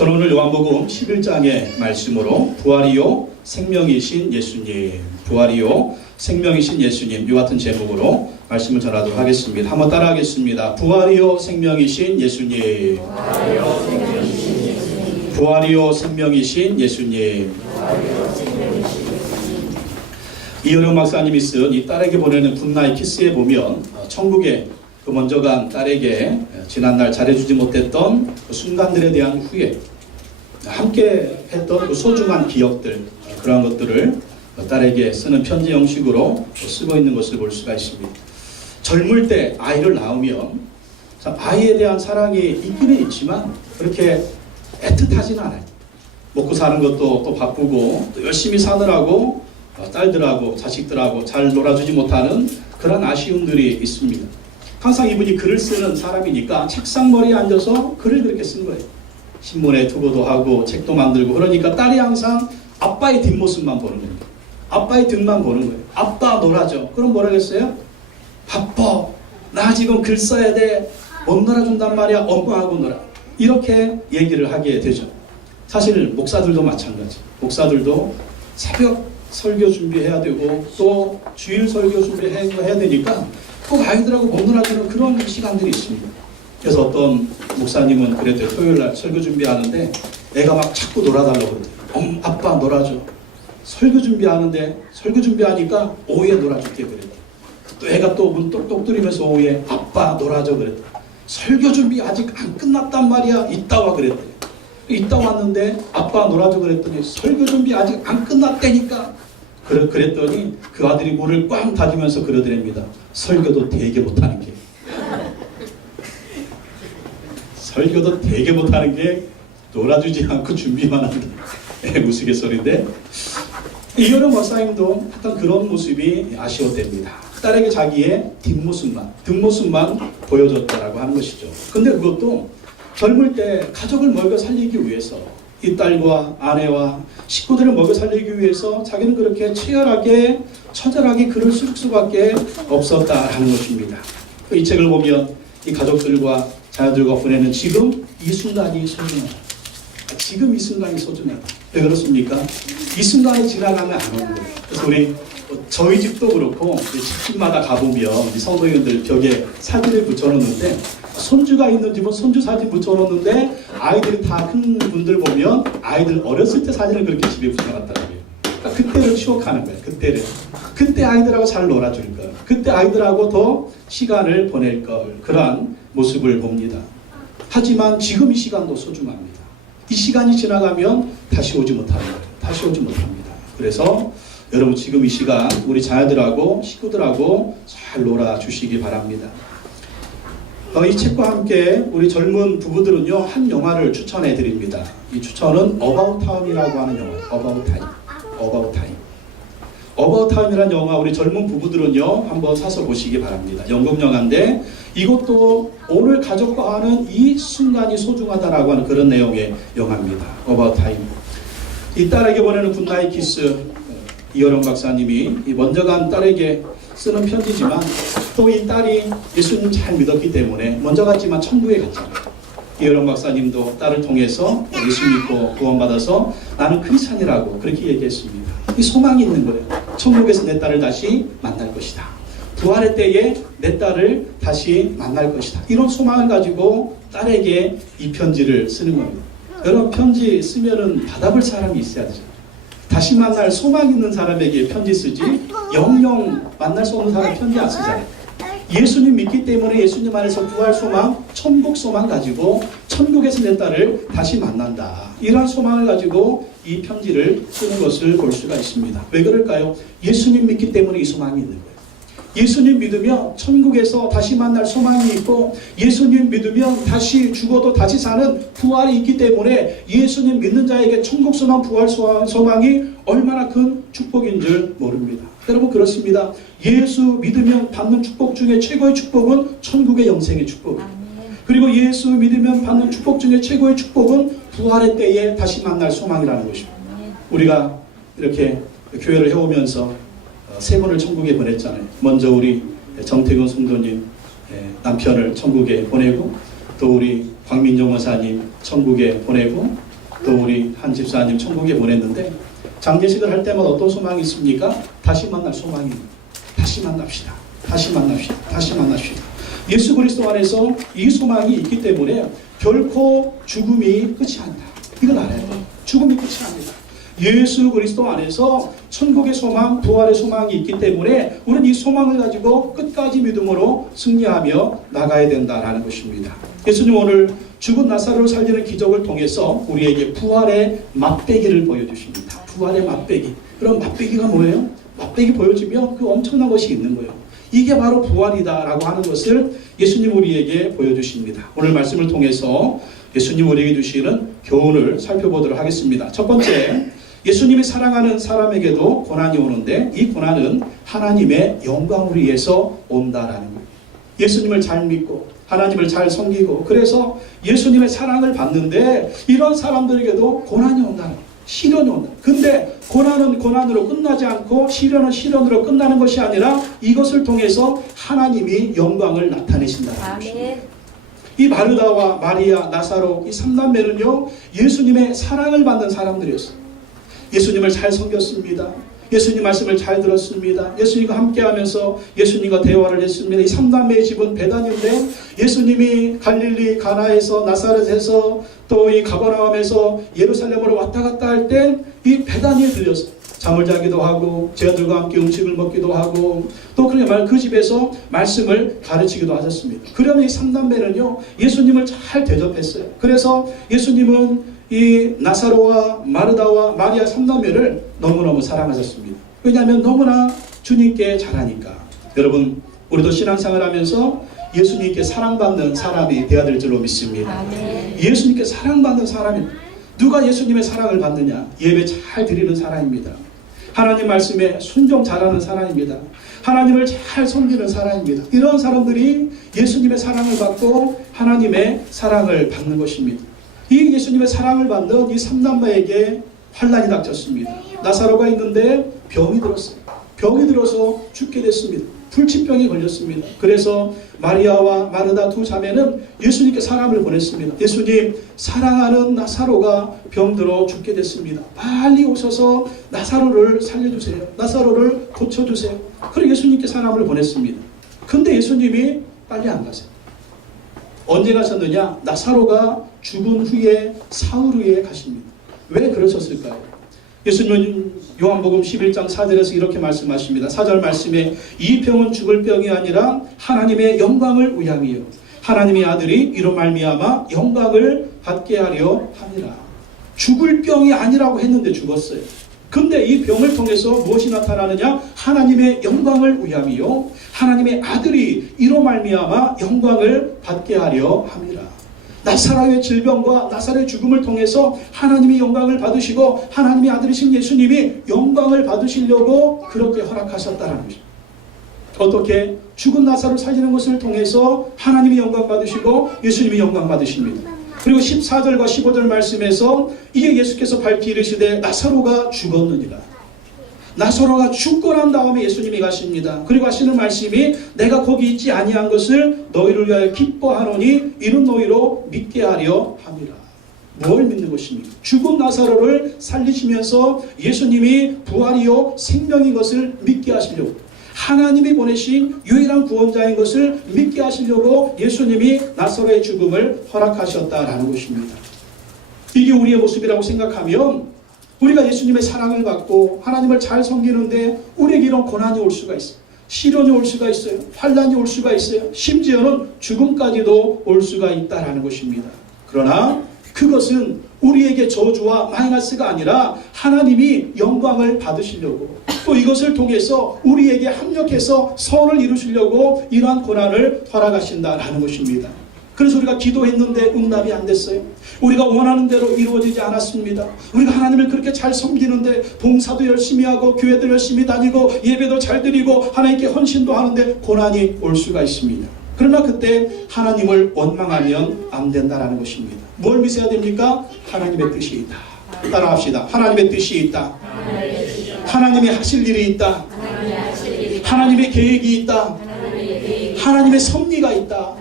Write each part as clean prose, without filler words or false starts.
저는 오늘 요한복음 11장의 말씀으로 부활이요 생명이신 예수님, 부활이요 생명이신 예수님, 이 같은 제목으로 말씀을 전하도록 하겠습니다. 한번 따라하겠습니다. 부활이요 생명이신 예수님, 부활이요 생명이신 예수님. 이효령 박사님이 쓴 이 딸에게 보내는 굿나잇 키스에 보면 천국에 그 먼저 간 딸에게 지난날 잘해주지 못했던 그 순간들에 대한 후회, 함께 했던 그 소중한 기억들, 그러한 것들을 딸에게 쓰는 편지 형식으로 쓰고 있는 것을 볼 수가 있습니다. 젊을 때 아이를 낳으면 아이에 대한 사랑이 있기는 있지만 그렇게 애틋하지는 않아요. 먹고 사는 것도 또 바쁘고 또 열심히 사느라고 딸들하고 자식들하고 잘 놀아주지 못하는 그런 아쉬움들이 있습니다. 항상 이분이 글을 쓰는 사람이니까 책상머리에 앉아서 글을 그렇게 쓴 거예요. 신문에 투고도 하고 책도 만들고. 그러니까 딸이 항상 아빠의 뒷모습만 보는 거예요. 아빠의 등만 보는 거예요. 아빠 놀아줘. 그럼 뭐라겠어요? 바빠. 나 지금 글 써야 돼. 못 놀아준단 말이야. 엄마하고 놀아. 이렇게 얘기를 하게 되죠. 사실 목사들도 마찬가지. 목사들도 새벽 설교 준비해야 되고 또 주일 설교 준비해야 되니까 꼭 아이들하고 못 놀아주는 그런 시간들이 있습니다. 그래서 어떤 목사님은 그랬대요. 토요일날 설교 준비하는데 애가 막 자꾸 놀아달라고 그러대요. 아빠 놀아줘. 설교 준비하는데 설교 준비하니까 오후에 놀아줄게 그랬대요. 또 애가 또 문 똑똑 뚫리면서 오후에 아빠 놀아줘 그랬대요. 설교 준비 아직 안 끝났단 말이야. 이따 와 그랬대요. 이따 왔는데 아빠 놀아줘 그랬더니 설교 준비 아직 안 끝났다니까. 그랬더니 그 아들이 문을 꽝 닫으면서 그러더랍니다. 설교도 되게 못하는 게. 설교도 되게 못하는 게 놀아주지 않고 준비만 한다. 우스갯소리인데 이효령 박사님도 약간 그런 모습이 아쉬웠답니다. 딸에게 자기의 뒷모습만 보여줬다라고 하는 것이죠. 근데 그것도 젊을 때 가족을 먹여 살리기 위해서 이 딸과 아내와 식구들을 먹여 살리기 위해서 자기는 그렇게 치열하게 처절하게 글을 쓸 수밖에 없었다라는 것입니다. 이 책을 보면 이 가족들과 자녀들과 보내는 지금 이 순간이 소중하다. 지금 이 순간이 소중하다. 왜 그렇습니까? 이 순간이 지나가면 안 오는 거예요. 그래서 우리 저희 집도 그렇고 집집마다 가보면 성도님들 벽에 사진을 붙여놓는데 손주가 있는 집은 손주 사진 붙여놓는데 아이들이 다 큰 분들 보면 아이들 어렸을 때 사진을 그렇게 집에 붙여놨다는 거예요. 그러니까 그때를 추억하는 거예요. 그때 아이들하고 잘 놀아줄 걸, 그때 아이들하고 더 시간을 보낼 걸, 그러한 모습을 봅니다. 하지만 지금 이 시간도 소중합니다. 이 시간이 지나가면 다시 오지 못합니다. 그래서 여러분 지금 이 시간 우리 자녀들하고 식구들하고 잘 놀아주시기 바랍니다. 이 책과 함께 우리 젊은 부부들은요 한 영화를 추천해 드립니다. 이 추천은 About Time이라고 하는 영화예요. About Time이라는 영화 우리 젊은 부부들은요 한번 사서 보시기 바랍니다. 영국 영화인데 이것도 오늘 가족과 하는 이 순간이 소중하다라고 하는 그런 내용의 영화입니다. About Time. 이 딸에게 보내는 굿나잇 키스, 이효령 박사님이 이 먼저 간 딸에게 쓰는 편지지만 또 이 딸이 예수님 잘 믿었기 때문에 먼저 갔지만 천국에 갔잖아요. 이효령 박사님도 딸을 통해서 예수 믿고 구원받아서 나는 크리스찬이라고 그렇게 얘기했습니다. 이 소망이 있는 거예요. 천국에서 내 딸을 다시 만날 것이다. 부활의 때에 내 딸을 다시 만날 것이다. 이런 소망을 가지고 딸에게 이 편지를 쓰는 겁니다. 여러분 편지 쓰면은 받아볼 사람이 있어야 되죠. 다시 만날 소망 있는 사람에게 편지 쓰지 영영 만날 수 없는 사람 편지 안 쓰잖아요. 예수님 믿기 때문에 예수님 안에서 부활 소망, 천국 소망 가지고 천국에서 내 딸을 다시 만난다. 이러한 소망을 가지고 이 편지를 쓰는 것을 볼 수가 있습니다. 왜 그럴까요? 예수님 믿기 때문에 이 소망이 있는 거예요. 예수님 믿으면 천국에서 다시 만날 소망이 있고 예수님 믿으면 다시 죽어도 다시 사는 부활이 있기 때문에 예수님 믿는 자에게 천국 소망, 부활 소망이 얼마나 큰 축복인 줄 모릅니다. 여러분 그렇습니다. 예수 믿으면 받는 축복 중에 최고의 축복은 천국의 영생의 축복이에요. 그리고 예수 믿으면 받는 축복 중에 최고의 축복은 부활의 때에 다시 만날 소망이라는 것입니다. 우리가 이렇게 교회를 해오면서 세 분을 천국에 보냈잖아요. 먼저 우리 정태근 성도님 남편을 천국에 보내고 또 우리 광민정 원사님 천국에 보내고 또 우리 한 집사님 천국에 보냈는데 장례식을 할 때마다 어떤 소망이 있습니까? 다시 만날 소망입니다. 다시 만납시다. 다시 만납시다. 다시 만납시다. 예수 그리스도 안에서 이 소망이 있기 때문에 결코 죽음이 끝이 아니다. 이걸 알아야 돼요. 죽음이 끝이 아니다. 예수 그리스도 안에서 천국의 소망, 부활의 소망이 있기 때문에 우리는 이 소망을 가지고 끝까지 믿음으로 승리하며 나가야 된다라는 것입니다. 예수님 오늘 죽은 나사로를 살리는 기적을 통해서 우리에게 부활의 맛배기를 보여주십니다. 부활의 맛배기. 그럼 맛배기가 뭐예요? 맛배기 보여주면 그 엄청난 것이 있는 거예요. 이게 바로 부활이다라고 하는 것을 예수님 우리에게 보여주십니다. 오늘 말씀을 통해서 예수님 우리에게 주시는 교훈을 살펴보도록 하겠습니다. 첫 번째, 예수님이 사랑하는 사람에게도 고난이 오는데 이 고난은 하나님의 영광을 위해서 온다라는 거예요. 예수님을 잘 믿고 하나님을 잘 섬기고 그래서 예수님의 사랑을 받는데 이런 사람들에게도 고난이 온다는 거예요. 시련이 온다. 근데 고난은 고난으로 끝나지 않고 시련은 시련으로 끝나는 것이 아니라 이것을 통해서 하나님이 영광을 나타내신다는 것입니다. 이 마르다와 마리아, 나사로 이 3남매는요 예수님의 사랑을 받는 사람들이었어요. 예수님을 잘 섬겼습니다. 예수님 말씀을 잘 들었습니다. 예수님과 함께하면서 예수님과 대화를 했습니다. 이 3남매의 집은 베다니인데 예수님이 갈릴리 가나에서 나사렛에서 또 이 가버나움에서 예루살렘으로 왔다 갔다 할 때 이 베다니에 들렸어요. 잠을 자기도 하고 제자들과 함께 음식을 먹기도 하고 또 그 집에서 말씀을 가르치기도 하셨습니다. 그러면 이 3남매는요 예수님을 잘 대접했어요. 그래서 예수님은 이 나사로와 마르다와 마리아 3남매를 너무너무 사랑하셨습니다. 왜냐하면 너무나 주님께 잘하니까. 여러분 우리도 신앙생활 하면서 예수님께 사랑받는 사람이 되어야 될 줄로 믿습니다. 예수님께 사랑받는 사람이 누가 예수님의 사랑을 받느냐? 예배 잘 드리는 사람입니다. 하나님 말씀에 순종 잘하는 사람입니다. 하나님을 잘 섬기는 사람입니다. 이런 사람들이 예수님의 사랑을 받고 하나님의 사랑을 받는 것입니다. 이 예수님의 사랑을 받는 이 3남매에게 환난이 닥쳤습니다. 나사로가 있는데 병이 들었어요. 병이 들어서 죽게 됐습니다. 불치병이 걸렸습니다. 그래서 마리아와 마르다 두 자매는 예수님께 사람을 보냈습니다. 예수님, 사랑하는 나사로가 병들어 죽게 됐습니다. 빨리 오셔서 나사로를 살려주세요. 나사로를 고쳐주세요. 그리고 예수님께 사람을 보냈습니다. 근데 예수님이 빨리 안 가세요. 언제 가셨느냐? 나사로가 죽은 후에 사흘 후에 가십니다. 왜 그러셨을까요? 예수님은 요한복음 11장 4절에서 이렇게 말씀하십니다. 4절 말씀에 이 병은 죽을 병이 아니라 하나님의 영광을 위함이요 하나님의 아들이 이로 말미암아 영광을 받게 하려 함이라. 죽을 병이 아니라고 했는데 죽었어요. 근데 이 병을 통해서 무엇이 나타나느냐? 하나님의 영광을 위함이요 하나님의 아들이 이로 말미암아 영광을 받게 하려 함이라. 나사로의 질병과 나사로의 죽음을 통해서 하나님이 영광을 받으시고 하나님의 아들이신 예수님이 영광을 받으시려고 그렇게 허락하셨다는 것입니다. 어떻게? 죽은 나사로를 살리는 것을 통해서 하나님이 영광 받으시고 예수님이 영광 받으십니다. 그리고 14절과 15절 말씀에서 이게 예수께서 밝히 이르시되 나사로가 죽었느니라. 나사로가 죽고 난 다음에 예수님이 가십니다. 그리고 하시는 말씀이 내가 거기 있지 아니한 것을 너희를 위하여 기뻐하노니 이는 너희로 믿게 하려 함이라. 뭘 믿는 것입니까? 죽은 나사로를 살리시면서 예수님이 부활이요 생명인 것을 믿게 하시려고, 하나님이 보내신 유일한 구원자인 것을 믿게 하시려고 예수님이 나사로의 죽음을 허락하셨다라는 것입니다. 이게 우리의 모습이라고 생각하면 우리가 예수님의 사랑을 받고 하나님을 잘 섬기는데 우리에게 이런 고난이 올 수가 있어요. 시련이 올 수가 있어요. 환난이 올 수가 있어요. 심지어는 죽음까지도 올 수가 있다라는 것입니다. 그러나 그것은 우리에게 저주와 마이너스가 아니라 하나님이 영광을 받으시려고 또 이것을 통해서 우리에게 합력해서 선을 이루시려고 이러한 고난을 허락하신다라는 것입니다. 그래서 우리가 기도했는데 응답이 안 됐어요. 우리가 원하는 대로 이루어지지 않았습니다. 우리가 하나님을 그렇게 잘 섬기는데 봉사도 열심히 하고 교회도 열심히 다니고 예배도 잘 드리고 하나님께 헌신도 하는데 고난이 올 수가 있습니다. 그러나 그때 하나님을 원망하면 안 된다라는 것입니다. 뭘 믿어야 됩니까? 하나님의 뜻이 있다. 따라합시다. 하나님의 뜻이 있다. 하나님이 하실 일이 있다. 하나님의 계획이 있다. 하나님의 섭리가 있다.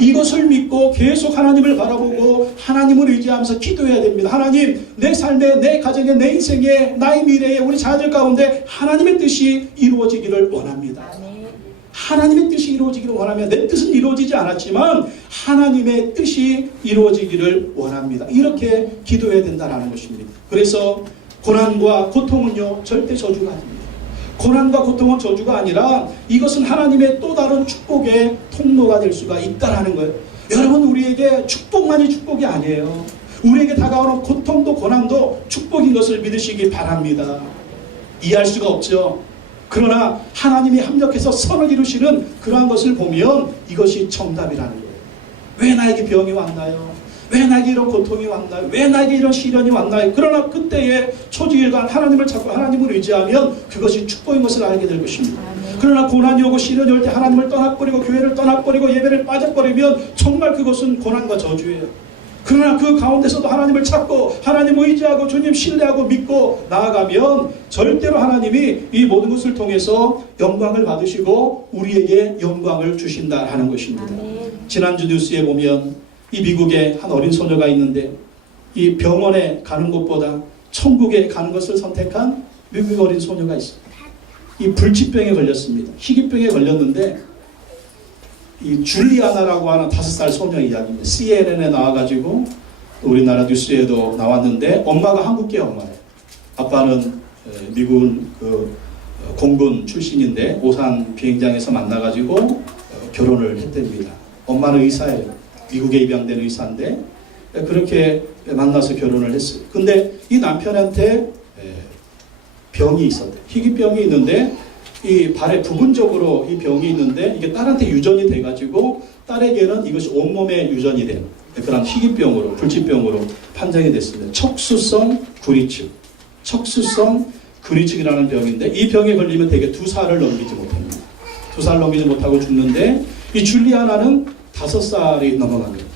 이것을 믿고 계속 하나님을 바라보고 하나님을 의지하면서 기도해야 됩니다. 하나님, 내 삶에, 내 가정에, 내 인생에, 나의 미래에, 우리 자녀들 가운데 하나님의 뜻이 이루어지기를 원합니다. 하나님의 뜻이 이루어지기를 원하며, 내 뜻은 이루어지지 않았지만 하나님의 뜻이 이루어지기를 원합니다. 이렇게 기도해야 된다는 것입니다. 그래서 고난과 고통은요, 절대 저주가 아닙니다. 고난과 고통은 저주가 아니라 이것은 하나님의 또 다른 축복의 통로가 될 수가 있다는 거예요. 여러분, 우리에게 축복만이 축복이 아니에요. 우리에게 다가오는 고통도 고난도 축복인 것을 믿으시기 바랍니다. 이해할 수가 없죠. 그러나 하나님이 합력해서 선을 이루시는 그러한 것을 보면 이것이 정답이라는 거예요. 왜 나에게 병이 왔나요? 왜 나에게 이런 고통이 왔나요? 왜 나에게 이런 시련이 왔나요? 그러나 그때에 초지일관 하나님을 찾고 하나님을 의지하면 그것이 축복인 것을 알게 될 것입니다. 그러나 고난이 오고 시련이 올 때 하나님을 떠나버리고 교회를 떠나버리고 예배를 빠져버리면 정말 그것은 고난과 저주예요. 그러나 그 가운데서도 하나님을 찾고 하나님을 의지하고 주님 신뢰하고 믿고 나아가면 절대로 하나님이 이 모든 것을 통해서 영광을 받으시고 우리에게 영광을 주신다라는 것입니다. 지난주 뉴스에 보면 이 미국에 한 어린 소녀가 있는데 이 병원에 가는 것보다 천국에 가는 것을 선택한 미국 어린 소녀가 있습니다. 이 불치병에 걸렸습니다. 희귀병에 걸렸는데 이 줄리아나라고 하는 5살 소녀 이야기입니다. CNN에 나와가지고 우리나라 뉴스에도 나왔는데 엄마가 한국계 엄마예요. 아빠는 미군 공군 출신인데 오산 비행장에서 만나가지고 결혼을 했답니다. 엄마는 의사예요. 미국에 입양된 의사인데 그렇게 만나서 결혼을 했어요. 근데 이 남편한테 병이 있었대요. 희귀병이 있는데 이 발에 부분적으로 이 병이 있는데 이게 딸한테 유전이 돼가지고 딸에게는 이것이 온몸에 유전이 된 그런 희귀병으로 불치병으로 판정이 됐습니다. 척수성 근위축. 척수성 근위축이라는 병인데 이 병에 걸리면 대개 2살을 넘기지 못합니다. 2살 넘기지 못하고 죽는데 이 줄리아나는 5살이 넘어갑니다.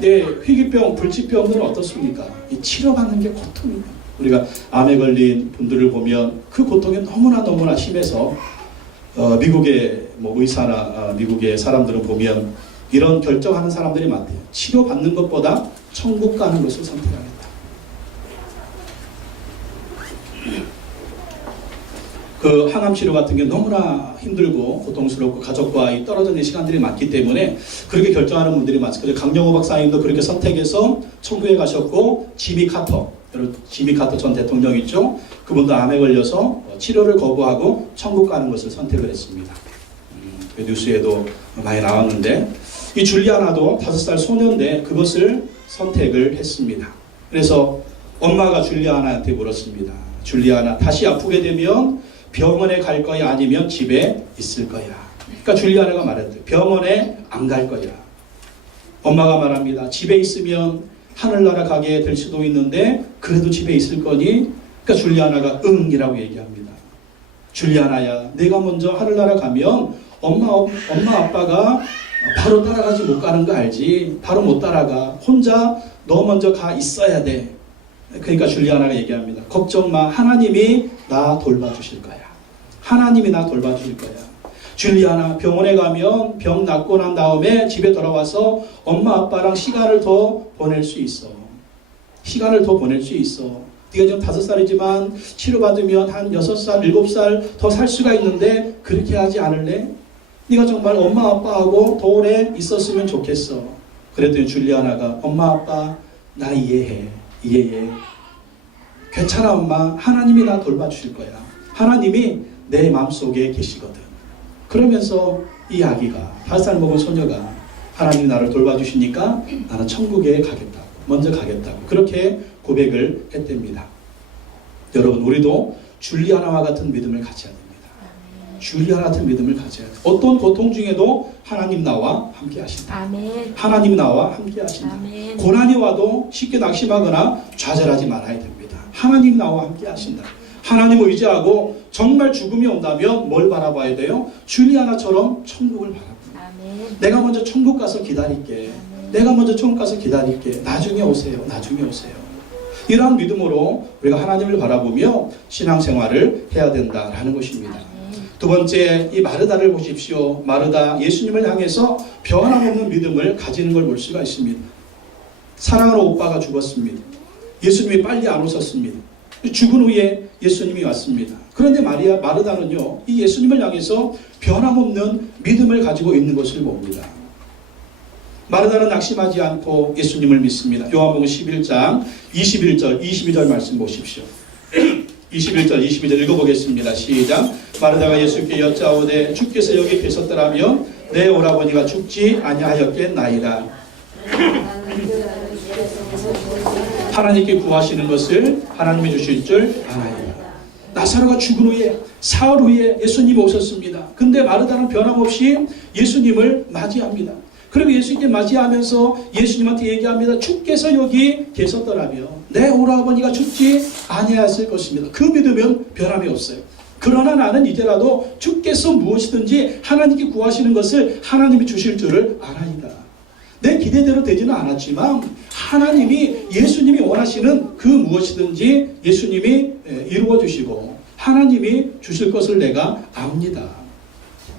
네, 희귀병, 불치병은 어떻습니까? 이 치료받는 게 고통이에요. 우리가 암에 걸린 분들을 보면 그 고통이 너무나 심해서 미국의 의사나 미국의 사람들을 보면 이런 결정하는 사람들이 많대요. 치료받는 것보다 천국 가는 것을 선택하겠다. 그 항암 치료 같은 게 너무나 힘들고 고통스럽고 가족과의 떨어져 있는 시간들이 많기 때문에 그렇게 결정하는 분들이 많습니다. 강영호 박사님도 그렇게 선택해서 천국에 가셨고 지미 카터, 여러분 지미 카터 전 대통령 있죠? 그분도 암에 걸려서 치료를 거부하고 천국 가는 것을 선택을 했습니다. 그 뉴스에도 많이 나왔는데 이 줄리아나도 5살 소녀인데 그것을 선택을 했습니다. 그래서 엄마가 줄리아나한테 물었습니다. 줄리아나, 다시 아프게 되면 병원에 갈 거야 아니면 집에 있을 거야? 그러니까 줄리아나가 말했대요. 병원에 안 갈 거야. 엄마가 말합니다. 집에 있으면 하늘나라 가게 될 수도 있는데 그래도 집에 있을 거니? 그러니까 줄리아나가 응이라고 얘기합니다. 줄리아나야, 내가 먼저 하늘나라 가면 엄마 아빠가 바로 따라가지 못 가는 거 알지? 바로 못 따라가. 혼자 너 먼저 가 있어야 돼. 그러니까 줄리아나가 얘기합니다. 걱정 마. 하나님이 나 돌봐주실 거야. 하나님이 나 돌봐주실 거야. 줄리아나, 병원에 가면 병 낫고 난 다음에 집에 돌아와서 엄마 아빠랑 시간을 더 보낼 수 있어. 시간을 더 보낼 수 있어. 네가 지금 5살이지만 치료받으면 한 6살, 7살 더 살 수가 있는데 그렇게 하지 않을래? 네가 정말 엄마 아빠하고 더 오래 있었으면 좋겠어. 그랬더니 줄리아나가 엄마 아빠 나 이해해. 괜찮아 엄마. 하나님이 나 돌봐주실 거야. 하나님이 내 마음속에 계시거든. 그러면서 이 아기가 5살 먹은 소녀가 하나님이 나를 돌봐주시니까 나는 천국에 가겠다고, 먼저 가겠다고 그렇게 고백을 했답니다. 여러분, 우리도 줄리아나와 같은 믿음을 가져야 됩니다. 줄리아나 같은 믿음을 가져야 돼요. 어떤 고통 중에도 하나님 나와 함께 하신다. 아멘. 하나님 나와 함께 하신다. 아멘. 고난이 와도 쉽게 낙심하거나 좌절하지 말아야 됩니다. 하나님 나와 함께 하신다. 하나님을 의지하고 정말 죽음이 온다면 뭘 바라봐야 돼요? 줄리아나처럼 천국을 바라봅니다. 아멘. 내가 먼저 천국 가서 기다릴게. 아멘. 내가 먼저 천국 가서 기다릴게. 나중에 오세요. 이러한 믿음으로 우리가 하나님을 바라보며 신앙생활을 해야 된다라는 것입니다. 두 번째, 이 마르다를 보십시오. 마르다 예수님을 향해서 변함없는 믿음을 가지는 걸 볼 수가 있습니다. 사랑하는 오빠가 죽었습니다. 예수님이 빨리 안 오셨습니다. 죽은 후에 예수님이 왔습니다. 그런데 마르다는요, 이 예수님을 향해서 변함없는 믿음을 가지고 있는 것을 봅니다. 마르다는 낙심하지 않고 예수님을 믿습니다. 요한복음 11장 21절, 22절 말씀 보십시오. 21절, 22절 읽어보겠습니다. 시작. 마르다가 예수께 여짜오되 주께서 여기 계셨더라면 내 오라버니가 죽지 아니하였겠나이다. 하나님께 구하시는 것을 하나님이 주실 줄 아나이다. 나사로가 죽은 후에 사흘 후에 예수님이 오셨습니다. 근데 마르다는 변함없이 예수님을 맞이합니다. 그리고 예수님께 맞이하면서 예수님한테 얘기합니다. 주께서 여기 계셨더라면 내 오라버니가 죽지 아니하였을 것입니다. 그 믿으면 변함이 없어요. 그러나 나는 이제라도 주께서 무엇이든지 하나님께 구하시는 것을 하나님이 주실 줄을 아나이다. 내 기대대로 되지는 않았지만 하나님이 예수님이 원하시는 그 무엇이든지 예수님이 이루어 주시고 하나님이 주실 것을 내가 압니다.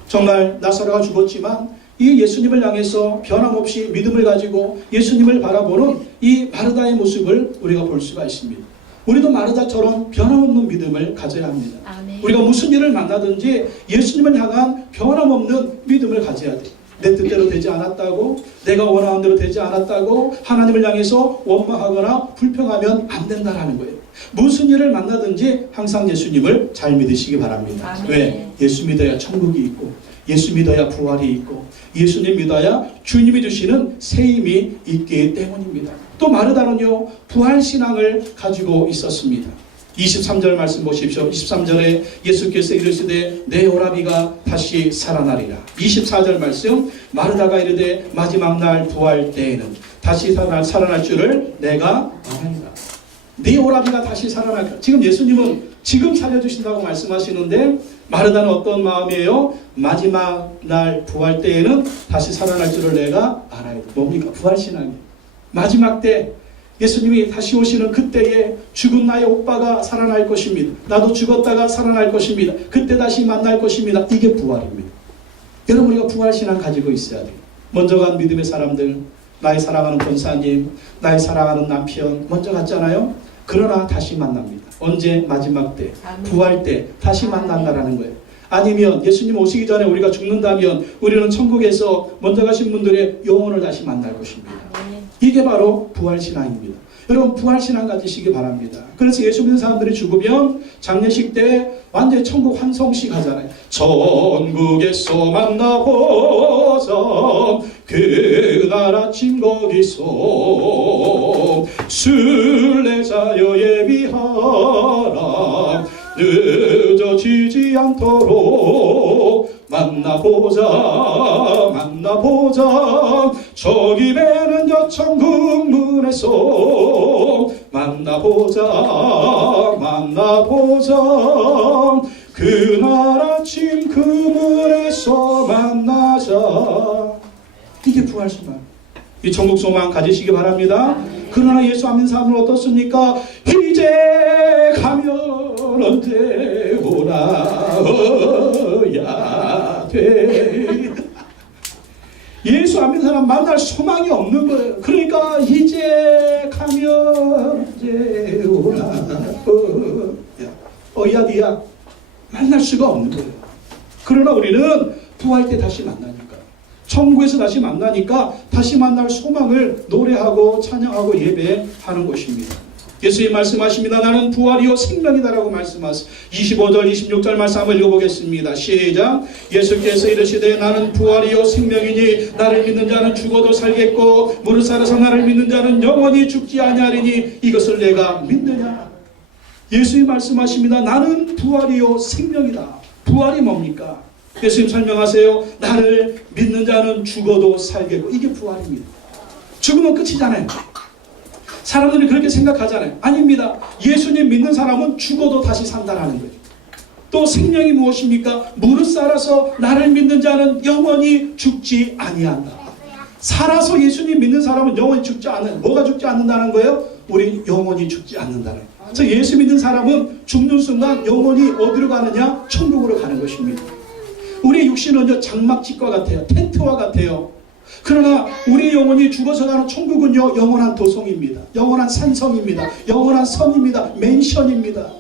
정말 나사로가 죽었지만 이 예수님을 향해서 변함없이 믿음을 가지고 예수님을 바라보는 이 마르다의 모습을 우리가 볼 수가 있습니다. 우리도 마르다처럼 변함없는 믿음을 가져야 합니다. 아멘. 우리가 무슨 일을 만나든지 예수님을 향한 변함없는 믿음을 가져야 돼요. 내 뜻대로 되지 않았다고, 내가 원하는 대로 되지 않았다고 하나님을 향해서 원망하거나 불평하면 안 된다라는 거예요. 무슨 일을 만나든지 항상 예수님을 잘 믿으시기 바랍니다. 아멘. 왜? 예수 믿어야 천국이 있고 예수 믿어야 부활이 있고 예수님 믿어야 주님이 주시는 새 힘이 있기 때문입니다. 또 마르다는요, 부활신앙을 가지고 있었습니다. 23절 말씀 보십시오. 23절에 예수께서 이르시되 내 오라비가 다시 살아나리라. 24절 말씀, 마르다가 이르되 마지막 날 부활 때에는 다시 살아날 줄을 내가 아나이다. 네 오라비가 다시 살아날까. 지금 예수님은 지금 살려주신다고 말씀하시는데 마르다는 어떤 마음이에요? 마지막 날 부활 때에는 다시 살아날 줄을 내가 알아야 돼. 뭡니까? 부활신앙이에요. 마지막 때 예수님이 다시 오시는 그때에 죽은 나의 오빠가 살아날 것입니다. 나도 죽었다가 살아날 것입니다. 그때 다시 만날 것입니다. 이게 부활입니다. 여러분, 우리가 부활신앙 가지고 있어야 돼요. 먼저 간 믿음의 사람들, 나의 사랑하는 권사님, 나의 사랑하는 남편 먼저 갔잖아요. 그러나 다시 만납니다. 언제? 마지막 때, 부활 때 다시 만난다라는 거예요. 아니면 예수님 오시기 전에 우리가 죽는다면 우리는 천국에서 먼저 가신 분들의 영혼을 다시 만날 것입니다. 이게 바로 부활신앙입니다. 여러분, 부활신앙 가지시기 바랍니다. 그래서 예수 믿는 사람들이 죽으면 장례식 때 완전히 천국 환송식 하잖아요. 천국에서 만나보자 그날 아침 거기서 순례자여 예비하라 늦어지지 않도록 만나보자 저기 배는 여천국 문에서 만나보자 그날 아침 그 문에서 만나자. 이게 부활신앙. 이 천국 소망 가지시기 바랍니다. 그러나 예수 안 믿는 사람은 어떻습니까? 이제 가면 언제 오나야 돼. 예수 안 믿는 사람 만날 소망이 없는 거예요. 그러니까 이제 가면 언제 오나 야디야 만날 수가 없는 거예요. 그러나 우리는 부활 때 다시 만나니까, 천국에서 다시 만나니까 다시 만날 소망을 노래하고 찬양하고 예배하는 것입니다. 예수님 말씀하십니다. 나는 부활이요 생명이다라고 말씀하세요. 25절 26절 말씀 한번 읽어보겠습니다. 시작. 예수께서 이르시되 나는 부활이요 생명이니 나를 믿는 자는 죽어도 살겠고 무릇 살아서 나를 믿는 자는 영원히 죽지 아니하리니 이것을 내가 믿느냐. 예수님 말씀하십니다. 나는 부활이요 생명이다. 부활이 뭡니까? 예수님 설명하세요. 나를 믿는 자는 죽어도 살겠고. 이게 부활입니다. 죽으면 끝이잖아요. 사람들이 그렇게 생각하잖아요. 아닙니다. 예수님 믿는 사람은 죽어도 다시 산다라는 거예요. 또 생명이 무엇입니까? 무릇 살아서 나를 믿는 자는 영원히 죽지 아니한다. 살아서 예수님 믿는 사람은 영원히 죽지 않는, 뭐가 죽지 않는다는 거예요? 우리 영원히 죽지 않는다는 거예요. 그래서 예수 믿는 사람은 죽는 순간 영원히 어디로 가느냐? 천국으로 가는 것입니다. 우리의 육신은 장막집과 같아요. 텐트와 같아요. 그러나 우리 영혼이 죽어서 가는 천국은요, 영원한 도성입니다. 영원한 산성입니다. 영원한 성입니다. 맨션입니다.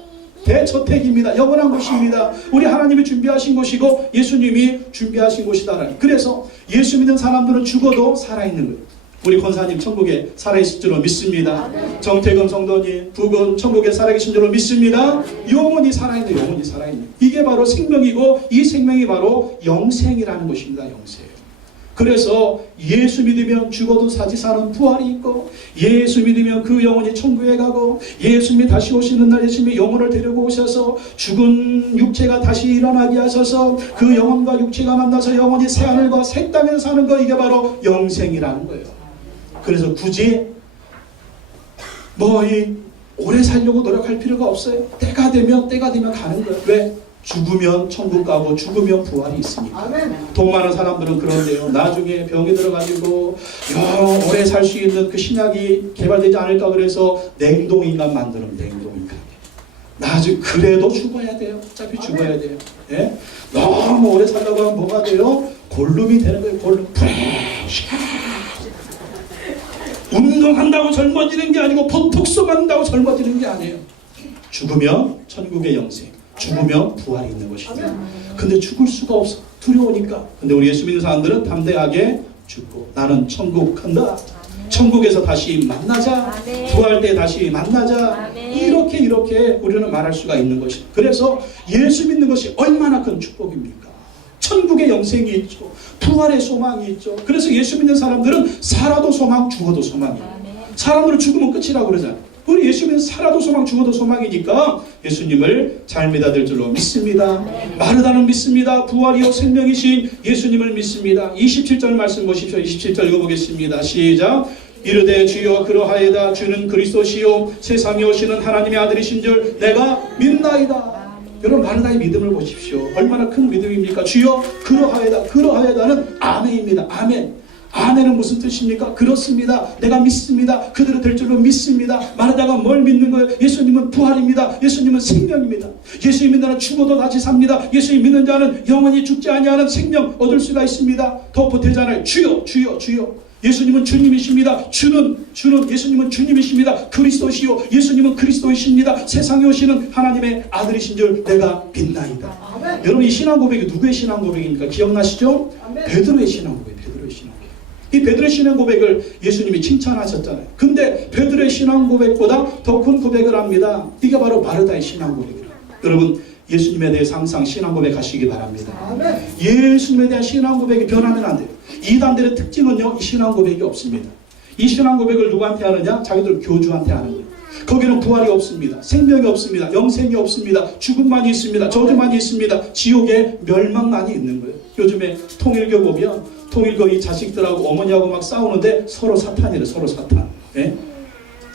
대저택입니다. 영원한 곳입니다. 우리 하나님이 준비하신 곳이고 예수님이 준비하신 곳이다. 그래서 예수 믿는 사람들은 죽어도 살아있는 거예요. 우리 권사님 천국에 살아있을 줄로 믿습니다. 정태근 성도님 부근 천국에 살아계신 줄로 믿습니다. 영원히 살아있는, 영원히 살아있는, 이게 바로 생명이고 이 생명이 바로 영생이라는 것입니다. 영생. 그래서 예수 믿으면 죽어도 다시 사는 부활이 있고, 예수 믿으면 그 영혼이 천국에 가고, 예수님이 다시 오시는 날 예수님이 영혼을 데리고 오셔서 죽은 육체가 다시 일어나게 하셔서 그 영혼과 육체가 만나서 영혼이 새하늘과 새 땅에서 사는 거, 이게 바로 영생이라는 거예요. 그래서 굳이 오래 살려고 노력할 필요가 없어요. 때가 되면 가는 거예요. 왜? 죽으면 천국 가고 죽으면 부활이 있으니까. 돈 많은 사람들은 그런데요, 나중에 병이 들어가지고 오래 살 수 있는 그 신약이 개발되지 않을까 그래서 냉동인간 만드는, 냉동인간. 나중에 그래도 죽어야 돼요. 어차피 죽어야 돼요. 예? 너무 오래 살려고 하면 뭐가 돼요? 골룸이 되는 거예요. 골룸. 프레쉬. 운동한다고 젊어지는 게 아니고 보톡스 맞는다고 젊어지는 게 아니에요. 죽으면 천국의 영생, 죽으면 부활이 있는 것입니다. 근데 죽을 수가 없어. 두려우니까. 근데 우리 예수 믿는 사람들은 담대하게 죽고, 나는 천국 간다. 천국에서 다시 만나자. 부활 때 다시 만나자. 이렇게 우리는 말할 수가 있는 것입니다. 그래서 예수 믿는 것이 얼마나 큰 축복입니까? 천국의 영생이 있죠. 부활의 소망이 있죠. 그래서 예수 믿는 사람들은 살아도 소망, 죽어도 소망이에요. 사람들은 죽으면 끝이라고 그러잖아요. 우리 예수 믿는 살아도 소망, 죽어도 소망이니까 예수님을 잘 믿어야 될 줄로 믿습니다. 마르다는 믿습니다. 부활이요 생명이신 예수님을 믿습니다. 27절 말씀 보십시오. 27절 읽어보겠습니다. 시작. 이르되 주여 그러하여다. 주는 그리스도시요 세상에 오시는 하나님의 아들이신 줄 내가 믿나이다. 여러분, 마르다의 믿음을 보십시오. 얼마나 큰 믿음입니까? 주여 그러하여다. 그러하여다는 아멘입니다. 아멘. 아멘은 무슨 뜻입니까? 그렇습니다. 내가 믿습니다. 그대로 될 줄로 믿습니다. 마르다가 뭘 믿는 거예요? 예수님은 부활입니다. 예수님은 생명입니다. 예수님 믿는 자는 죽어도 다시 삽니다. 예수님 믿는 자는 영원히 죽지 아니하는 생명 얻을 수가 있습니다. 더 보태잖아요. 주여 주여 주여. 예수님은 주님이십니다. 주는 예수님은 주님이십니다. 그리스도시요 예수님은 그리스도이십니다. 세상에 오시는 하나님의 아들이신 줄 내가 믿나이다. 아멘. 여러분, 이 신앙 고백이 누구의 신앙 고백입니까? 기억나시죠? 아멘. 베드로의 신앙 고백. 베드로의 신앙 고백. 이 베드로의 신앙 고백을 예수님이 칭찬하셨잖아요. 근데 베드로의 신앙 고백보다 더 큰 고백을 합니다. 이게 바로 마르다의 신앙 고백이에요. 여러분, 예수님에 대해서 항상 신앙 고백하시기 바랍니다. 아멘. 예수님에 대한 신앙 고백이 변하면 안 돼요. 이단들의 특징은요, 이 신앙 고백이 없습니다. 이 신앙 고백을 누구한테 하느냐? 자기들 교주한테 하는 거예요. 거기는 부활이 없습니다. 생명이 없습니다. 영생이 없습니다. 죽음만이 있습니다. 저주만이 있습니다. 지옥에 멸망만이 있는 거예요. 요즘에 통일교 보면 통일교 이 자식들하고 어머니하고 막 싸우는데 서로 사탄이래. 서로 사탄. 예?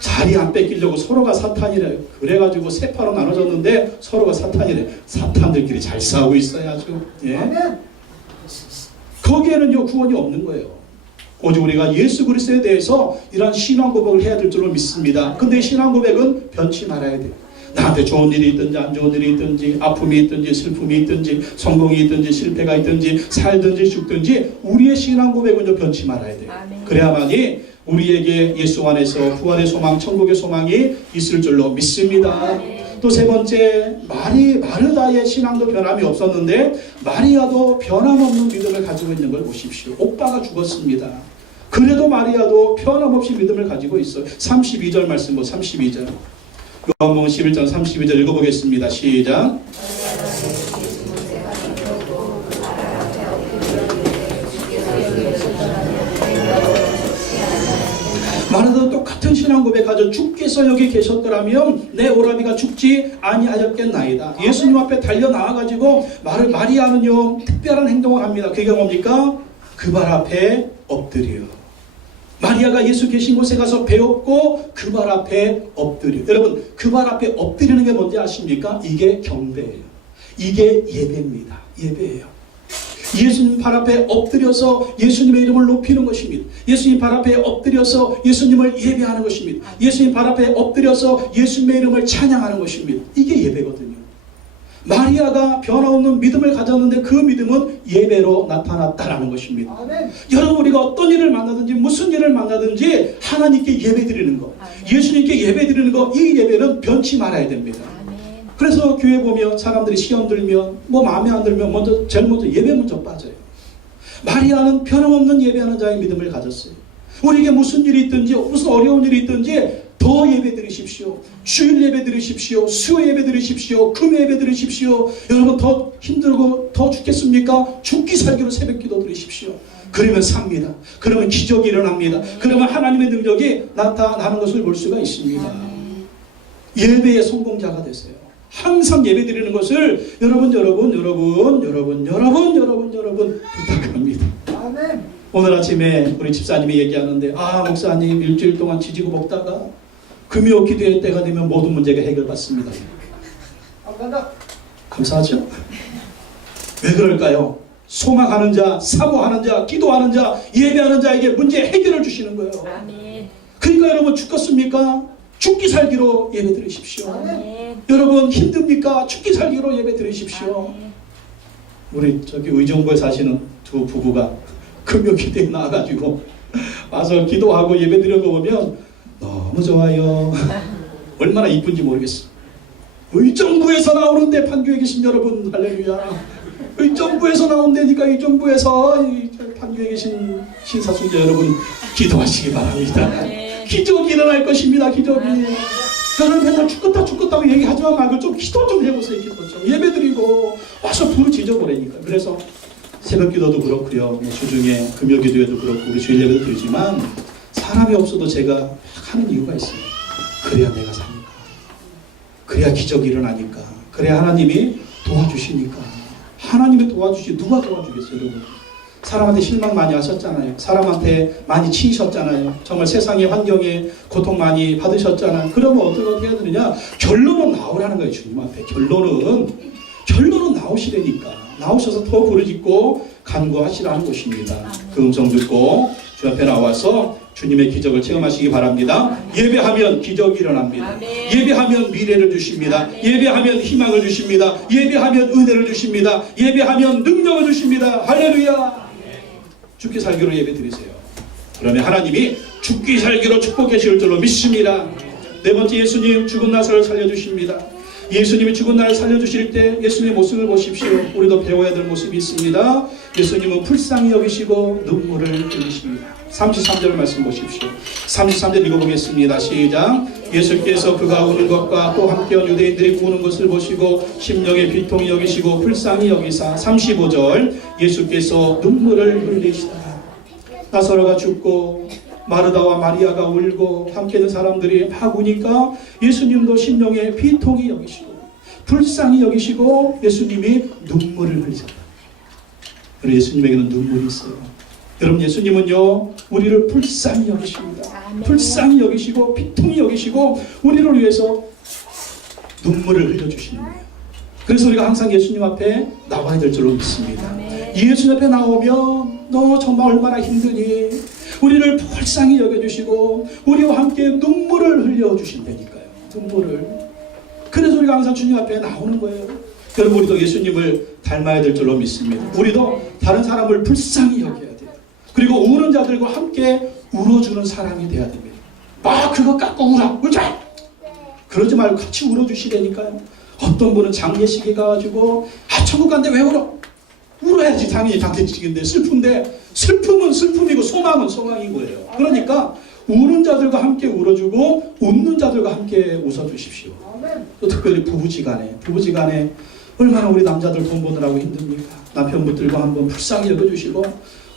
자리 안 뺏기려고 서로가 사탄이래요. 그래가지고 세파로 나눠졌는데 서로가 사탄이래. 사탄들끼리 잘 싸우고 있어요. 아주. 예? 거기에는요, 구원이 없는 거예요. 오직 우리가 예수 그리스도에 대해서 이러한 신앙 고백을 해야 될 줄로 믿습니다. 근데 신앙 고백은 변치 말아야 돼요. 나한테 좋은 일이 있든지 안 좋은 일이 있든지 아픔이 있든지 슬픔이 있든지 성공이 있든지 실패가 있든지 살든지 죽든지 우리의 신앙 고백은 변치 말아야 돼요. 그래야만이 우리에게 예수 안에서 부활의 소망, 천국의 소망이 있을 줄로 믿습니다. 또 세 번째, 마르다의 신앙도 변함이 없었는데 마리아도 변함없는 믿음을 가지고 있는 걸 보십시오. 오빠가 죽었습니다. 그래도 마리아도 변함없이 믿음을 가지고 있어요. 32절 말씀, 32절. 요한복음 11장 32절 읽어보겠습니다. 시작. 마르다도 똑같은 신앙 고백하죠. 주께서 여기 계셨더라면 내 오라비가 죽지 아니하였겠나이다. 예수님 앞에 달려 나와가지고 마리아는요, 특별한 행동을 합니다. 그게 뭡니까? 그 발 앞에 엎드려. 마리아가 예수 계신 곳에 가서 배웠고 그 발 앞에 엎드려. 여러분, 그 발 앞에 엎드리는 게 뭔지 아십니까? 이게 경배예요. 이게 예배입니다. 예배예요. 예수님 발 앞에 엎드려서 예수님의 이름을 높이는 것입니다. 예수님 발 앞에 엎드려서 예수님을 예배하는 것입니다. 예수님 발 앞에 엎드려서 예수님의 이름을 찬양하는 것입니다. 이게 예배거든요. 마리아가 변함없는 믿음을 가졌는데 그 믿음은 예배로 나타났다라는 것입니다. 아멘. 여러분, 우리가 어떤 일을 만나든지 무슨 일을 만나든지 하나님께 예배드리는 것, 예수님께 예배드리는 것, 이 예배는 변치 말아야 됩니다. 그래서 교회 보면 사람들이 시험 들면 뭐 마음에 안 들면 제일 먼저 예배 먼저 빠져요. 마리아는 변함없는 예배하는 자의 믿음을 가졌어요. 우리에게 무슨 일이 있든지 무슨 어려운 일이 있든지 더 예배 드리십시오. 주일 예배 드리십시오. 수요 예배 드리십시오. 금요 예배 드리십시오. 여러분, 더 힘들고 더 죽겠습니까? 죽기 살기로 새벽 기도 드리십시오. 그러면 삽니다. 그러면 기적이 일어납니다. 그러면 하나님의 능력이 나타나는 것을 볼 수가 있습니다. 예배의 성공자가 되세요. 항상 예배 드리는 것을 여러분 부탁합니다. 아멘. 오늘 아침에 우리 집사님이 얘기하는데, 목사님 일주일 동안 지지고 볶다가 금요 기도회 때가 되면 모든 문제가 해결받습니다. 감사하죠? 왜 그럴까요? 소망하는 자, 사모하는 자, 기도하는 자, 예배하는 자에게 문제 해결을 주시는 거예요. 아멘. 그러니까 여러분, 죽겠습니까? 죽기 살기로 예배 드리십시오. 아멘. 여러분, 힘듭니까? 죽기 살기로 예배 드리십시오. 아멘. 우리 저기 의정부에 사시는 두 부부가 금요 기도에 나와가지고 와서 기도하고 예배 드리는 거 보면 너무 좋아요. 얼마나 이쁜지 모르겠어. 의정부에서 나오는데 판교에 계신 여러분, 할렐루야. 의정부에서 나온다니까. 의정부에서 판교에 계신 신사순자 여러분, 기도하시기 바랍니다. 기적이 일어날 것입니다. 기적이. 저는 맨날 죽겠다고 얘기하지만 말고 좀 기도 좀 해보세요. 기도 좀 예배드리고 와서 부르짖어 보라니까. 그래서 새벽 기도도 그렇고요, 주중에 금요 기도에도 그렇고 우리 주일 예배도 드리지만 사람이 없어도 제가 하는 이유가 있어요. 그래야 내가 사니까, 그래야 기적이 일어나니까, 그래야 하나님이 도와주시니까. 하나님이 도와주시, 누가 도와주겠어요, 여러분? 사람한테 실망 많이 하셨잖아요. 사람한테 많이 치이셨잖아요. 정말 세상의 환경에 고통 많이 받으셨잖아요. 그러면 어떻게 해야 되느냐? 결론은 나오라는 거예요. 주님 앞에 결론은 나오시라니까. 나오셔서 더 부르짖고 간구하시라는 것입니다. 그 음성 듣고 주 앞에 나와서 주님의 기적을 체험하시기 바랍니다. 예배하면 기적이 일어납니다. 아멘. 예배하면 미래를 주십니다. 아멘. 예배하면 희망을 주십니다. 예배하면 은혜를 주십니다. 예배하면 능력을 주십니다. 할렐루야. 죽기 살기로 예배 드리세요. 그러면 하나님이 죽기 살기로 축복해 주실 줄로 믿습니다. 네 번째, 예수님 죽은 나사를 살려주십니다. 예수님이 죽은 날 살려주실 때 예수님의 모습을 보십시오. 우리도 배워야 될 모습이 있습니다. 예수님은 불쌍히 여기시고 눈물을 흘리십니다. 33절 말씀 보십시오. 33절 읽어보겠습니다. 시작. 예수께서 그가 우는 것과 또 함께한 유대인들이 우는 것을 보시고 심령의 비통히 여기시고 불쌍히 여기사. 35절. 예수께서 눈물을 흘리시다. 나사로가 죽고 마르다와 마리아가 울고 함께는 사람들이 막 우니까 예수님도 심령에 비통히 여기시고 불쌍히 여기시고 예수님이 눈물을 흘리셨다. 그리고 예수님에게는 눈물이 있어요. 여러분, 예수님은요 우리를 불쌍히 여기십니다. 아멘. 불쌍히 여기시고 비통히 여기시고 우리를 위해서 눈물을 흘려주시는 거예요. 그래서 우리가 항상 예수님 앞에 나와야 될 줄로 믿습니다. 아멘. 예수님 앞에 나오면 너 정말 얼마나 힘드니? 우리를 불쌍히 여겨주시고 우리와 함께 눈물을 흘려주신다니까요. 눈물을. 그래서 우리가 항상 주님 앞에 나오는 거예요. 여러분, 우리도 예수님을 닮아야 될 줄로 믿습니다. 우리도 다른 사람을 불쌍히 여겨야 돼요. 그리고 우는 자들과 함께 울어주는 사람이 돼야 됩니다. 막 그거 깎고 울자! 그러지 말고 같이 울어주시라니까요. 어떤 분은 장례식에 가가지고 천국 간데 왜 울어? 울어야지. 당연히 장례식인데 슬픈데 슬픔은 슬픔이고 소망은 소망인 거예요. 그러니까 우는 자들과 함께 울어주고 웃는 자들과 함께 웃어주십시오. 또 특별히 부부지간에 얼마나 우리 남자들 돈 버느라고 힘듭니까? 남편분들과 한번 불쌍히 여겨주시고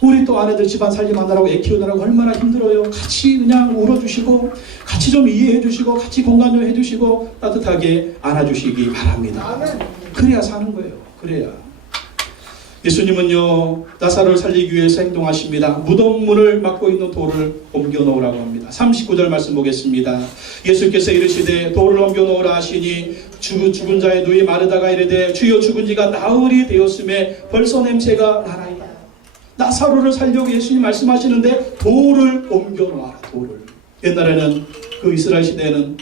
우리 또 아내들 집안 살림하느라고 애 키우느라고 얼마나 힘들어요. 같이 그냥 울어주시고 같이 좀 이해해주시고 같이 공감 좀 해주시고 따뜻하게 안아주시기 바랍니다. 그래야 사는 거예요. 그래야. 예수님은요 나사로를 살리기 위해서 행동하십니다. 무덤문을 막고 있는 돌을 옮겨 놓으라고 합니다. 39절 말씀 보겠습니다. 예수께서 이르시되 돌을 옮겨 놓으라 하시니 죽은 자의 누이 마르다가 이르되 주여 죽은 지가 나흘이 되었음에 벌써 냄새가 나나이다. 나사로를 살려고 예수님 말씀하시는데 돌을 옮겨 놓아라. 돌을. 옛날에는 그 이스라엘 시대에는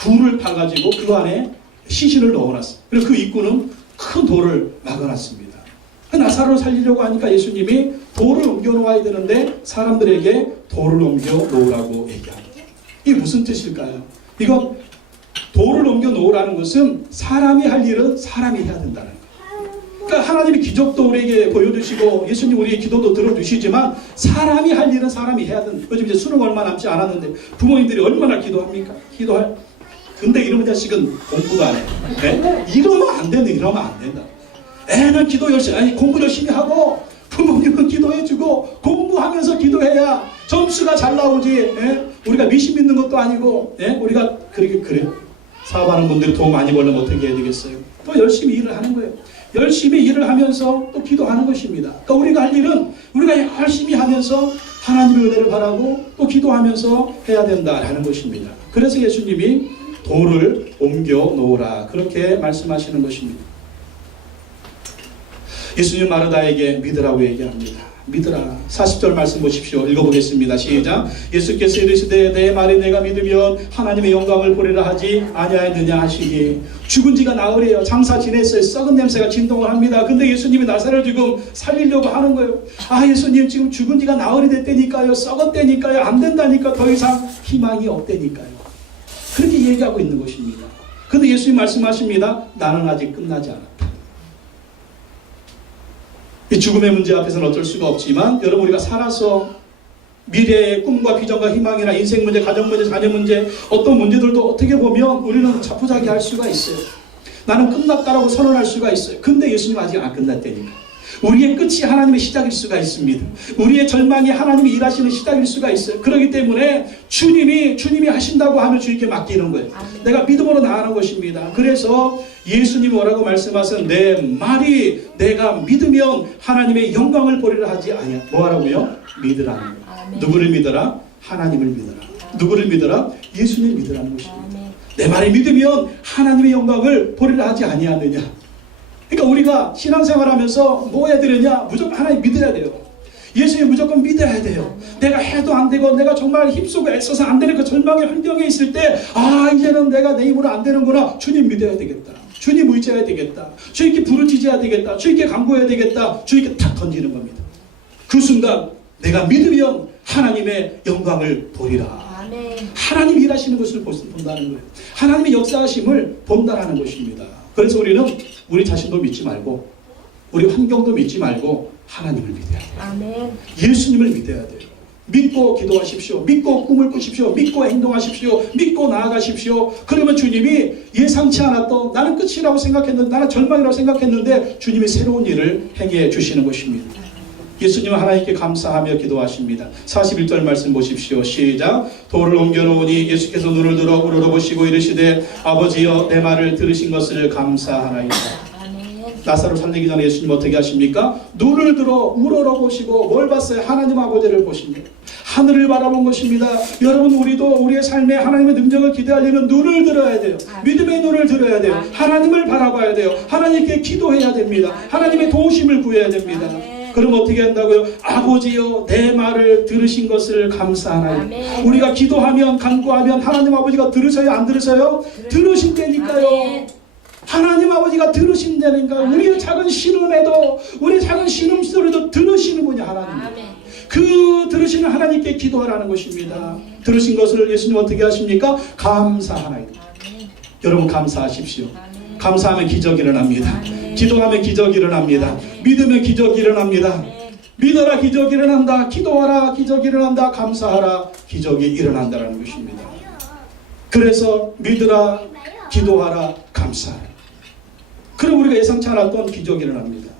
굴을 파가지고 그 안에 시신을 넣어놨어요. 그리고 그 입구는 큰 돌을 막아놨습니다. 나사로를 살리려고 하니까 예수님이 돌을 옮겨 놓아야 되는데 사람들에게 돌을 옮겨 놓으라고 얘기합니다. 이게 무슨 뜻일까요? 이건 돌을 옮겨 놓으라는 것은 사람이 할 일은 사람이 해야 된다는 거예요. 그러니까 하나님이 기적도 우리에게 보여주시고 예수님 우리의 기도도 들어주시지만 사람이 할 일은 사람이 해야 된다. 요즘 이제 수능 얼마 남지 않았는데 부모님들이 얼마나 기도합니까? 근데 이러면 자식은 공부도 안 해. 네? 이러면 안 된다. 이러면 안 된다. 애는 기도 열심히, 공부 열심히 하고 부모님은 기도해주고 공부하면서 기도해야 점수가 잘 나오지. 예? 우리가 미신 믿는 것도 아니고, 예? 우리가 그래요. 사업하는 분들이 돈 많이 벌려면 어떻게 해야 되겠어요? 또 열심히 일을 하는 거예요. 열심히 일을 하면서 또 기도하는 것입니다. 그러니까 우리가 할 일은 우리가 열심히 하면서 하나님의 은혜를 바라고 또 기도하면서 해야 된다라는 것입니다. 그래서 예수님이 돌을 옮겨 놓으라 그렇게 말씀하시는 것입니다. 예수님 마르다에게 믿으라고 얘기합니다. 믿으라. 40절 말씀 보십시오. 읽어보겠습니다. 시작. 예수께서 이르시되 내 말에 내가 믿으면 하나님의 영광을 보리라 하지 아니하였느냐 하시니 죽은 지가 나흘이에요. 장사 지냈어요. 썩은 냄새가 진동을 합니다. 근데 예수님이 나사로를 지금 살리려고 하는 거예요. 예수님 지금 죽은 지가 나흘이 됐다니까요. 썩었다니까요. 안 된다니까. 더 이상 희망이 없다니까요. 그렇게 얘기하고 있는 것입니다. 근데 예수님 말씀하십니다. 나는 아직 끝나지 않았다. 이 죽음의 문제 앞에서는 어쩔 수가 없지만 여러분 우리가 살아서 미래의 꿈과 비전과 희망이나 인생 문제, 가정 문제, 자녀 문제 어떤 문제들도 어떻게 보면 우리는 자포자기할 수가 있어요. 나는 끝났다라고 선언할 수가 있어요. 근데 예수님 아직 안 끝났다니까. 우리의 끝이 하나님의 시작일 수가 있습니다. 우리의 절망이 하나님이 일하시는 시작일 수가 있어요. 그렇기 때문에 주님이 하신다고 하면 주님께 맡기는 거예요. 내가 믿음으로 나아가는 것입니다. 그래서 예수님이 뭐라고 말씀하신 내 말이 내가 믿으면 하나님의 영광을 보리라 하지 아니야. 뭐하라고요? 믿으라는 거예요. 누구를 믿어라? 하나님을 믿어라. 누구를 믿어라? 예수님을 믿으라는 것입니다. 내 말이 믿으면 하나님의 영광을 보리라 하지 아니하느냐. 그러니까 우리가 신앙생활하면서 뭐 해야 되느냐? 무조건 하나님 믿어야 돼요. 예수님 무조건 믿어야 돼요. 내가 해도 안 되고 내가 정말 힘쓰고 애써서 안 되는 그 절망의 환경에 있을 때 이제는 내가 내 힘으로 안 되는구나. 주님 믿어야 되겠다. 주님 의지해야 되겠다. 주님께 부르짖어야 되겠다. 주님께 간구해야 되겠다. 주님께 탁 던지는 겁니다. 그 순간 내가 믿으면 하나님의 영광을 보리라. 하나님이 일하시는 것을 본다는 거예요. 하나님의 역사하심을 본다는 것입니다. 그래서 우리는 우리 자신도 믿지 말고 우리 환경도 믿지 말고 하나님을 믿어야 돼요. 아멘. 예수님을 믿어야 돼요. 믿고 기도하십시오. 믿고 꿈을 꾸십시오. 믿고 행동하십시오. 믿고 나아가십시오. 그러면 주님이 예상치 않았던 나는 끝이라고 생각했는데 나는 절망이라고 생각했는데 주님이 새로운 일을 행해 주시는 것입니다. 예수님은 하나님께 감사하며 기도하십니다. 41절 말씀 보십시오. 시작. 돌을 옮겨놓으니 예수께서 눈을 들어 우러러보시고 이르시되 아버지여 내 말을 들으신 것을 감사하나이다. 나사로 살리기 전에 예수님 어떻게 하십니까? 눈을 들어 우러러보시고 뭘 봤어요? 하나님 아버지를 보십니다. 하늘을 바라본 것입니다. 여러분 우리도 우리의 삶에 하나님의 능력을 기대하려면 눈을 들어야 돼요. 믿음의 눈을 들어야 돼요. 하나님을 바라봐야 돼요. 하나님께 기도해야 됩니다. 하나님의 도우심을 구해야 됩니다. 그럼 어떻게 한다고요? 아버지여 내 말을 들으신 것을 감사하나이다. 우리가 기도하면 간구하면 하나님 아버지가 들으셔요? 안 들으셔요? 들으신다니까요. 하나님 아버지가 들으신다니까요. 우리의 작은 신음에도 우리의 작은 신음소리도 들으시는 분이 하나님. 그 들으시는 하나님께 기도하라는 것입니다. 들으신 것을 예수님 어떻게 하십니까? 감사하나이다. 여러분 감사하십시오. 감사하면 기적이 일어납니다. 기도하면 기적이 일어납니다. 믿으면 기적이 일어납니다. 믿어라 기적이 일어난다. 기도하라 기적이 일어난다. 감사하라 기적이 일어난다는 것입니다. 그래서 믿으라 기도하라 감사하라. 그럼 우리가 예상치 않았던 기적이 일어납니다.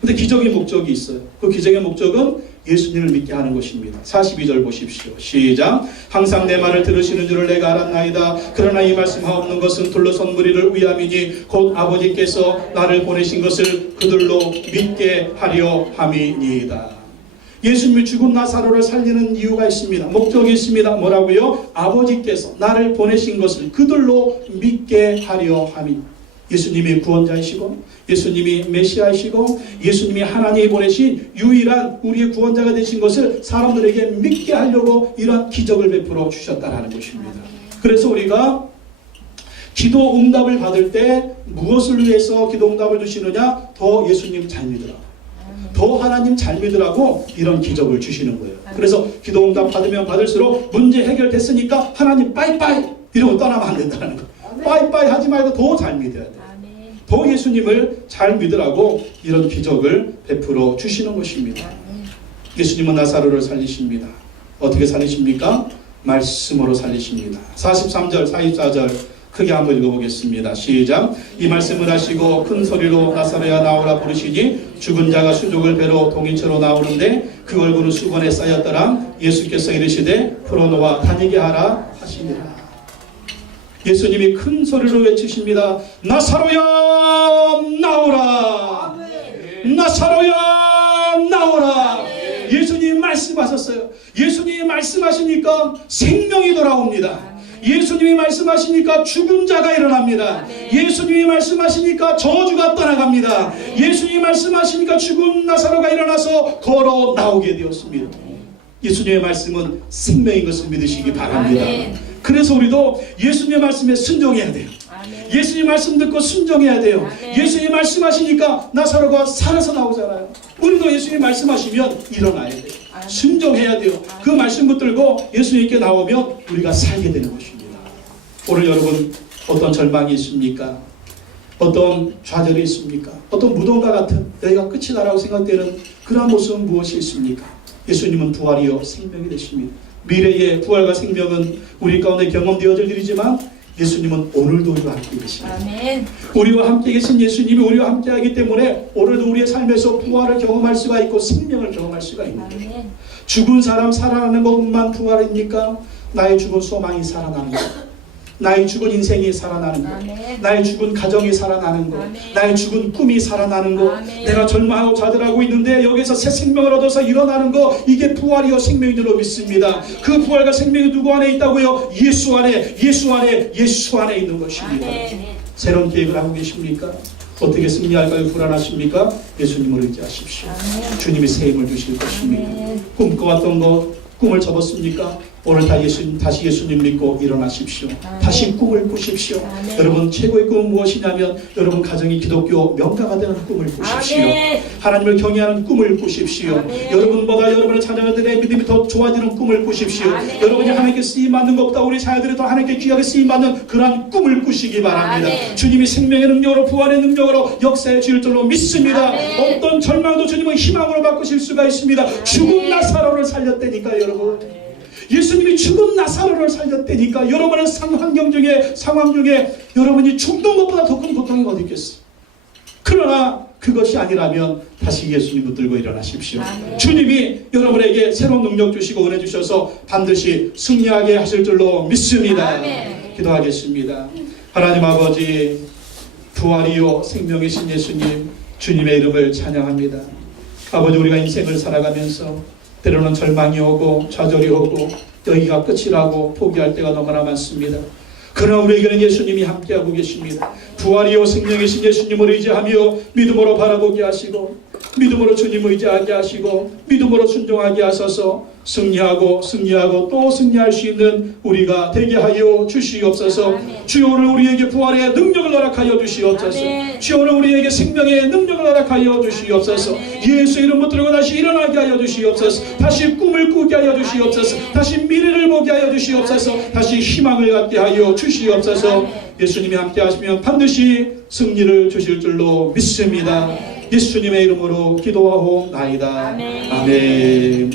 근데 기적의 목적이 있어요. 그 기적의 목적은 예수님을 믿게 하는 것입니다. 42절 보십시오. 시작. 항상 내 말을 들으시는 줄을 내가 알았나이다. 그러나 이 말씀하옵는 것은 둘러선 무리를 위함이니 곧 아버지께서 나를 보내신 것을 그들로 믿게 하려 함이니이다. 예수님이 죽은 나사로를 살리는 이유가 있습니다. 목적이 있습니다. 뭐라고요? 아버지께서 나를 보내신 것을 그들로 믿게 하려 함이니이다. 예수님이 구원자이시고 예수님이 메시아이시고 예수님이 하나님이 보내신 유일한 우리의 구원자가 되신 것을 사람들에게 믿게 하려고 이러한 기적을 베풀어 주셨다는 것입니다. 그래서 우리가 기도 응답을 받을 때 무엇을 위해서 기도 응답을 주시느냐? 더 예수님 잘 믿으라. 더 하나님 잘 믿으라고 이런 기적을 주시는 거예요. 그래서 기도 응답 받으면 받을수록 문제 해결됐으니까 하나님 빠이빠이 이러고 떠나면 안 된다는 거예요. 빠이빠이 하지 말고 더 잘 믿어야 돼요. 더 예수님을 잘 믿으라고 이런 기적을 베풀어 주시는 것입니다. 예수님은 나사로를 살리십니다. 어떻게 살리십니까? 말씀으로 살리십니다. 43절, 44절 크게 한번 읽어보겠습니다. 시작. 이 말씀을 하시고 큰 소리로 나사로야 나오라 부르시니 죽은 자가 수족을 배로 동이처로 나오는데 그 얼굴은 수건에 쌓였더라. 예수께서 이르시되 풀어놓아 다니게 하라 하시니라. 예수님이 큰 소리로 외치십니다. 나사로야 나오라. 나사로야 나오라. 예수님이 말씀하셨어요. 예수님이 말씀하시니까 생명이 돌아옵니다. 예수님이 말씀하시니까 죽은 자가 일어납니다. 예수님이 말씀하시니까 저주가 떠나갑니다. 예수님이 말씀하시니까 죽은 나사로가 일어나서 걸어 나오게 되었습니다. 예수님의 말씀은 생명인 것을 믿으시기 바랍니다. 그래서 우리도 예수님의 말씀에 순종해야 돼요. 예수님 말씀 듣고 순종해야 돼요. 예수님 말씀하시니까 나사로가 살아서 나오잖아요. 우리도 예수님 말씀하시면 일어나야 돼요. 순종해야 돼요. 그 말씀 붙들고 예수님께 나오면 우리가 살게 되는 것입니다. 오늘 여러분 어떤 절망이 있습니까? 어떤 좌절이 있습니까? 어떤 무덤과 같은 여기가 끝이다라고 생각되는 그러한 모습은 무엇이 있습니까? 예수님은 부활이요 생명이 되십니다. 미래의 부활과 생명은 우리 가운데 경험되어질 일이지만 예수님은 오늘도 우리와 함께 계십니다. 아멘. 우리와 함께 계신 예수님이 우리와 함께 하기 때문에 오늘도 우리의 삶에서 부활을 경험할 수가 있고 생명을 경험할 수가 있는 거예요. 죽은 사람 살아나는 것만 부활입니까? 나의 죽은 소망이 살아나는 것, 나의 죽은 인생이 살아나는 것, 나의 죽은 가정이 살아나는 것, 나의 죽은 꿈이 살아나는 것, 내가 절망하고 좌절하고 있는데 여기서 새 생명을 얻어서 일어나는 것, 이게 부활이요 생명인 줄로 믿습니다. 그 부활과 생명이 누구 안에 있다고요? 예수 안에, 예수 안에, 예수 안에 있는 것입니다. 새로운 계획을 하고 계십니까? 어떻게 승리할까요? 불안하십니까? 예수님을 의지하십시오. 주님이 새 힘을 주실 것입니다. 꿈꿔왔던 것, 꿈을 접었습니까? 오늘 다시 예수님 믿고 일어나십시오. 다시 꿈을 꾸십시오. 여러분 최고의 꿈은 무엇이냐면 여러분 가정이 기독교 명가가 되는 꿈을 꾸십시오. 하나님을 경외하는 꿈을 꾸십시오. 여러분보다 여러분의 자녀들의 믿음이 더 좋아지는 꿈을 꾸십시오. 여러분이 하나님께 쓰임받는 것보다 우리 자녀들이 더 하나님께 귀하게 쓰임받는 그러한 꿈을 꾸시기 바랍니다. 주님이 생명의 능력으로 부활의 능력으로 역사해 주실 줄로 믿습니다. 어떤 절망도 주님은 희망으로 바꾸실 수가 있습니다. 죽은 나사로를 살렸다니까요 여러분. 예수님이 죽은 나사로를 살렸다니까. 여러분의 상황 중에 여러분이 죽는 것보다 더 큰 고통이 어디 있겠어요. 그러나 그것이 아니라면 다시 예수님 붙들고 일어나십시오. 주님이 여러분에게 새로운 능력 주시고 은혜 주셔서 반드시 승리하게 하실 줄로 믿습니다. 기도하겠습니다. 하나님 아버지, 부활이요 생명이신 예수님, 주님의 이름을 찬양합니다. 아버지, 우리가 인생을 살아가면서 때로는 절망이 오고 좌절이 오고 여기가 끝이라고 포기할 때가 너무나 많습니다. 그러나 우리에게는 예수님이 함께하고 계십니다. 부활이요 생명이신 예수님을 의지하며 믿음으로 바라보게 하시고 믿음으로 주님을 의지하게 하시고 믿음으로 순종하게 하셔서 승리하고 또 승리할 수 있는 우리가 되게 하여 주시옵소서. 주여 오늘 우리에게 부활의 능력을 허락하여 주시옵소서. 주여 오늘 우리에게 생명의 능력을 허락하여 주시옵소서. 예수 이름 붙들고 다시 일어나게 하여 주시옵소서. 다시 꿈을 꾸게 하여 주시옵소서. 다시 미래를 보게 하여 주시옵소서. 다시 희망을 갖게 하여 주시옵소서. 예수님이 함께 하시면 반드시 승리를 주실 줄로 믿습니다. 예수님의 이름으로 기도하옵나이다. 아멘.